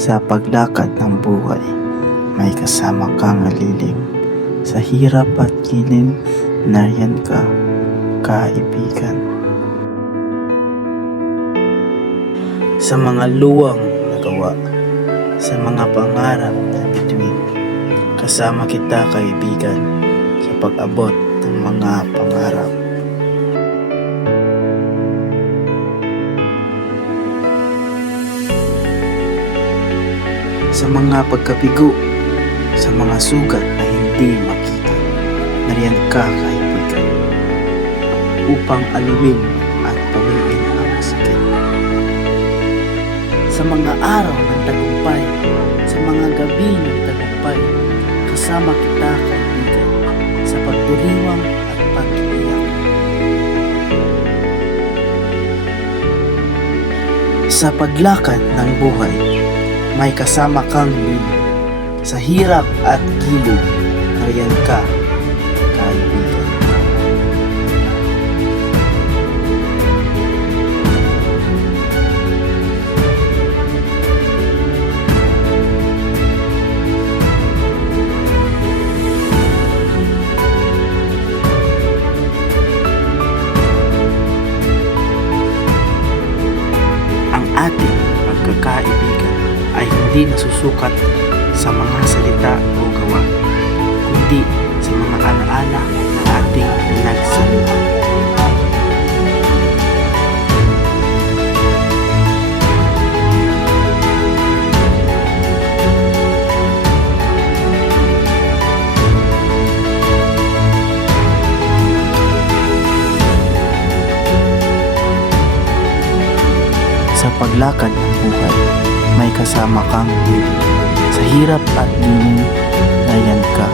Sa paglakad ng buhay, may kasama kang lilim. Sa hirap at gilim, nariyan ka, kaibigan. Sa mga luwang nagawa, sa mga pangarap na bituin, kasama kita, kaibigan, sa pag-abot ng mga pangarap. Sa mga pagkabigo, sa mga sugat na hindi makita, nariyan ka, kaibigan, upang aluin at pawiin ang sakit. Sa mga araw ng tagumpay, sa mga gabi ng tagumpay, kasama kita, kaibigan, sa pagdiriwang at pag-iyak. Sa paglakad ng buhay, may kasama kang lilim. Sa hirap at gilid, nariyan ka, kaibigan. Ang ating pagkakaibigan ay hindi nasusukat sa mga salita o gawa, kundi sa mga alaala na ating pinagsalita. Sa paglakad ng buhay, may kasama kang lilim. Sa hirap at giling, nariyan ka,